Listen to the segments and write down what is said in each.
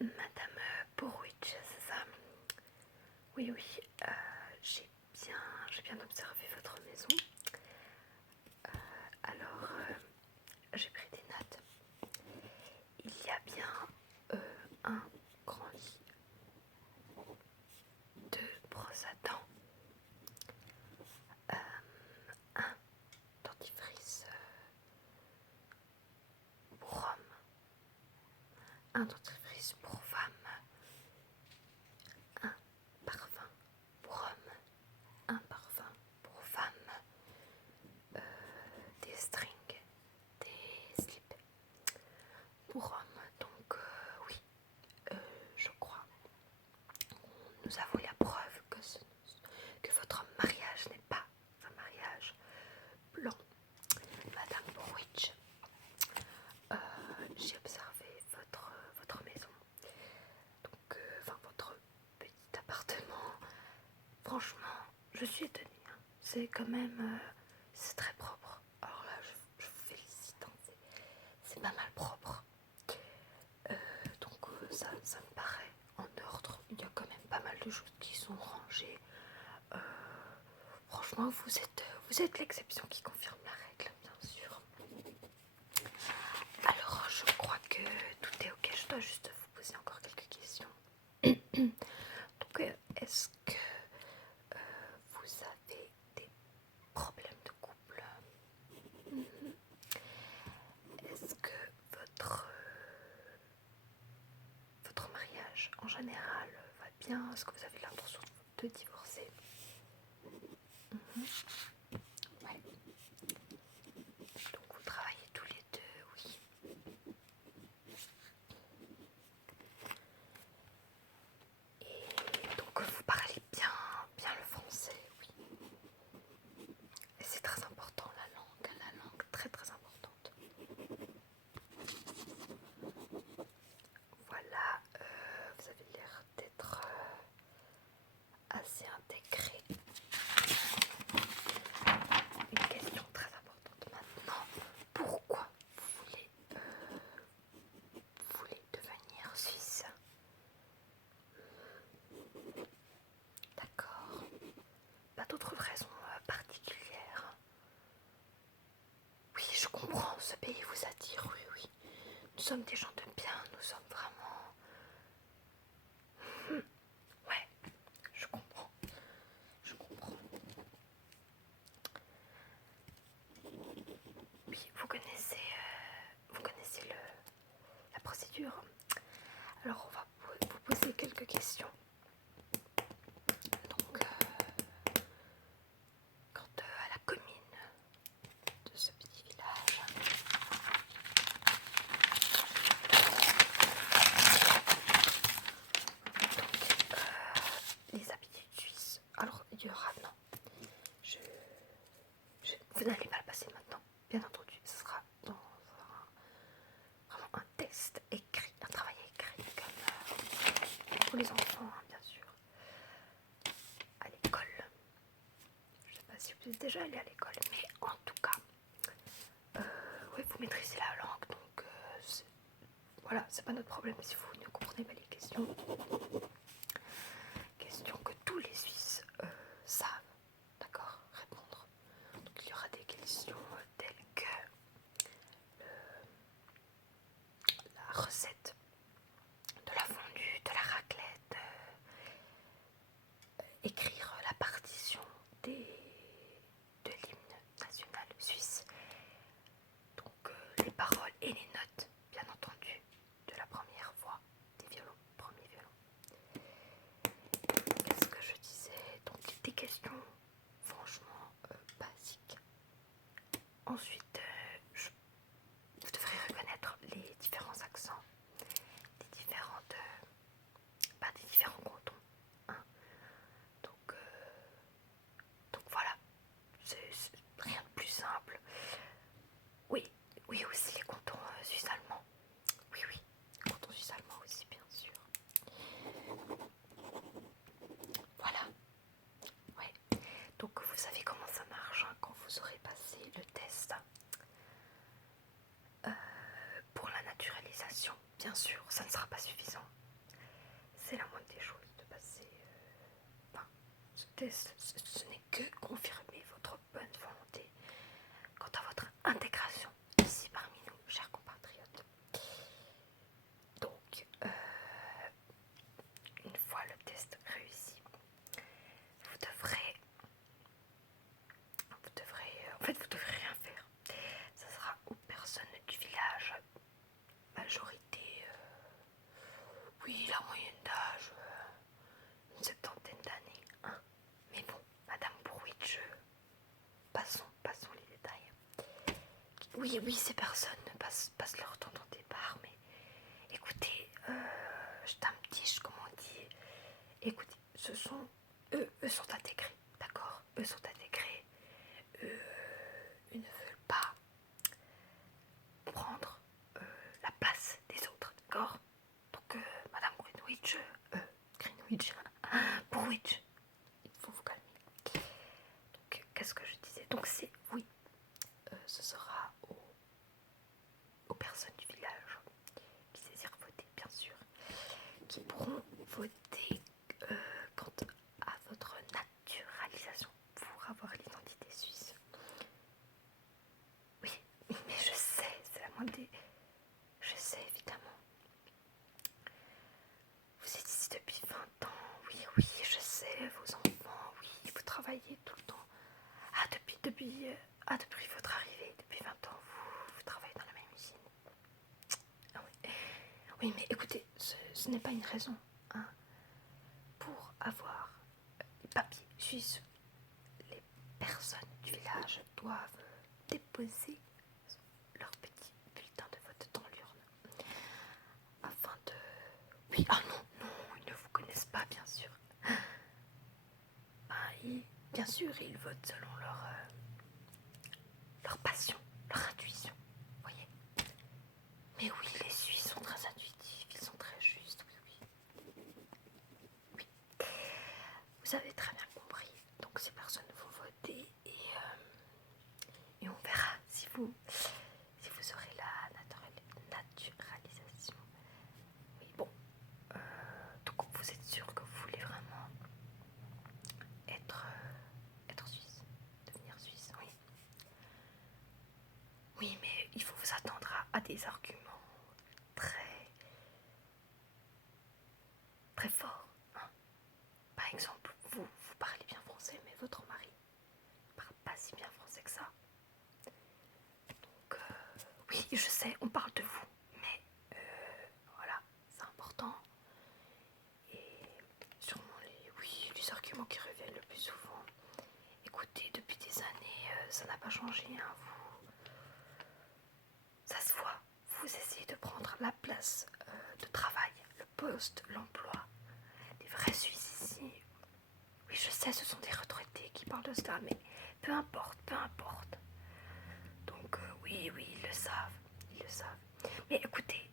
Madame Borwitch, c'est ça? Oui, oui, j'ai bien, j'ai bien observé votre maison. Alors, j'ai pris des notes. Il y a bien un grand lit, deux brosses à dents, un dentifrice pour homme, un dentifrice pour femme, un parfum pour homme, un parfum pour femme, des strings, des slips pour homme. Donc oui, je crois. Nous avons la preuve que votre mariage n'est pas un mariage blanc. Madame Borwitch, j'ai observé votre maison, donc votre petit appartement. Franchement, je suis étonnée, hein. C'est quand même, c'est très propre. Alors là, je vous félicite, hein. C'est pas mal propre. Donc ça me paraît en ordre. Il y a quand même pas mal de choses qui sont rangées. Franchement, vous êtes l'exception qui confirme la règle, bien sûr. Alors, je crois que tout est ok. Je dois juste vous poser encore quelques questions. Donc, est-ce que vous avez des problèmes de couple? Est-ce que votre mariage en général va bien? Est-ce que vous avez l'intention de divorcer? Ouais. Donc vous travaillez tous les deux, oui. Et donc vous parlez bien le français, oui. Et c'est très important, la langue très très importante. Voilà, vous avez l'air d'être assez intégré. Une question très importante maintenant. Pourquoi vous voulez devenir suisse? D'accord. Pas d'autre raison particulière? Oui, je comprends, ce pays vous attire, oui, oui. Nous sommes des gens de bien, nous sommes vraiment... Ouais, je comprends. Je comprends. Oui, vous connaissez la procédure. Alors, on va vous poser quelques questions. Donc, quant à la commune de ce petit village, les habitudes suisses. Alors, il y aura... Non, vous n'allez pas le passer maintenant, bien entendu. Ce sera dans vraiment un test écrit, un travail écrit, comme pour les enfants, hein, bien sûr. À l'école. Je ne sais pas si vous êtes déjà allé à l'école, mais en tout cas, ouais, vous maîtrisez la langue, donc voilà, c'est pas notre problème si vous ne comprenez pas les questions. Questions que tous les Suisses savent, d'accord, répondre. Donc il y aura des questions telles que la recette de la fondue, de la raclette, écrire la partition de l'hymne national suisse, donc les paroles et les notes, bien entendu, de la première voix des violons, premier violon. Qu'est-ce que je disais? Donc des questions franchement basiques. Ensuite, vous devrez reconnaître les différents accents, des différents cantons, hein. Donc voilà, c'est rien de plus simple. Oui, oui aussi les cantons suisses-allemands. Oui, oui, cantons suisses-allemands aussi, bien sûr. Voilà, ouais. Donc vous savez comment ça marche, hein, quand vous aurez passé le test. Pour la naturalisation, bien sûr, ça ne sera pas suffisant. c'est la moindre des choses de passer. Enfin, ce test, ce n'est que confirmer votre bonne volonté quant à votre intégration ici parmi nous, chers compatriotes. Donc, une fois le test réussi, vous devrez rien faire. Ça sera aux personnes du village, majorité, oui, la moyenne d'âge, une septantaine d'années, hein. Mais bon, Madame Bourwitch, passons les détails. Oui, ces personnes passent leur temps dans des bars, mais écoutez, je t'amtiche, comme on dit. Écoutez, eux sont intégrés, d'accord? Eux sont intégrés. Ils ne veulent pas prendre la place des autres, d'accord? Donc, Madame Bourwitch, il faut vous calmer. Donc, qu'est-ce que je disais? Donc, oui, ce sera aux personnes du village qui désirent voter, bien sûr, qui pourront voter quant à votre naturalisation pour avoir l'identité suisse. Oui, mais je sais, c'est la moindre des... Je sais, évidemment. Vous êtes ici depuis 20 ans, oui, je sais, vos enfants, oui, vous travaillez tout le temps. Depuis votre arrivée, depuis 20 ans, vous travaillez dans la même usine. Ah oui. Oui, mais écoutez, ce n'est pas une raison, hein. Pour avoir les papiers suisses, les personnes du village doivent déposer leur petit bulletin de vote dans l'urne. Afin de... Oui, ah non, ils ne vous connaissent pas, bien sûr. Bien sûr, ils votent selon leur passion, leur intuition, vous voyez. Mais oui, les Suisses sont très intuitifs, ils sont très justes, oui. Vous avez très bien compris. Donc ces personnes vont voter et on verra si vous aurez la naturalisation. Oui, bon. Donc vous êtes sûr que vous voulez vraiment être suisse, devenir suisse, oui. Oui, mais il faut vous attendre à des arguments très forts, hein. Par exemple, vous parlez bien français, mais votre mari ne parle pas si bien français que ça. Donc, oui, je sais, on parle de vous, mais voilà, c'est important. Et sûrement les arguments qui reviennent le plus souvent. Écoutez, depuis des années, ça n'a pas changé, hein, ça se voit. Vous essayez de prendre la place de travail, le poste, l'emploi des vrais Suisses ici. Oui, je sais, ce sont des retraités qui parlent de cela, mais peu importe. Donc oui, ils le savent. Mais écoutez,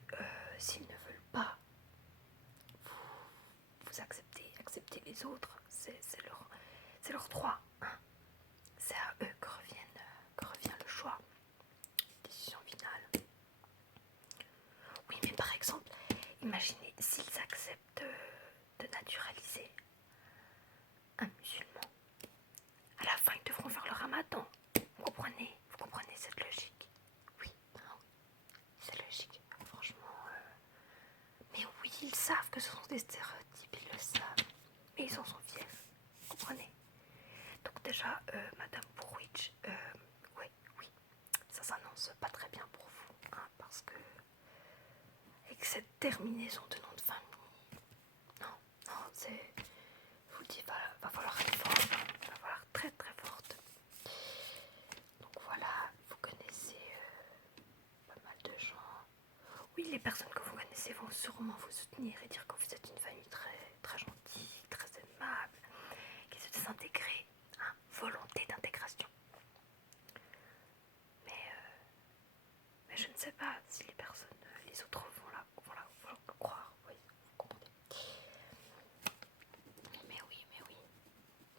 s'ils ne veulent pas vous accepter les autres, c'est leur droit, hein. C'est à eux que revient le choix, décision finale. Oui, mais par exemple, imaginez s'ils acceptent de naturaliser un musulman. À la fin, ils devront faire le ramadan. Vous comprenez cette logique? Oui, c'est logique. Franchement, mais oui, ils savent que ce sont des stéréotypes, ils le savent. Mais ils en sont fiers. Vous comprenez? Donc déjà, Madame Bourwitch, oui, ça s'annonce pas très bien pour vous, hein, parce que avec cette terminaison de nom de famille, non, c'est... Je vous le dis, va falloir être forte, va falloir très très forte. Donc voilà, vous connaissez pas mal de gens. Oui, les personnes que vous connaissez vont sûrement vous soutenir et dire que vous êtes une famille très, très gentille, très aimable, qui se désintégrer, hein, volonté d'intégration. Mais je ne sais pas si les personnes, les autres vont le croire, oui, vous comprenez. Mais oui.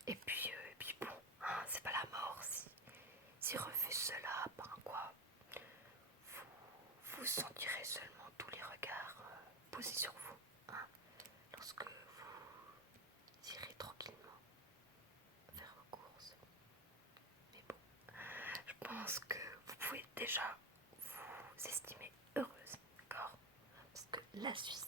Et puis bon, hein, c'est pas la mort si refuse cela, ben quoi, vous sentirez seulement tous les regards posés sur vous, hein, lorsque la Suisse.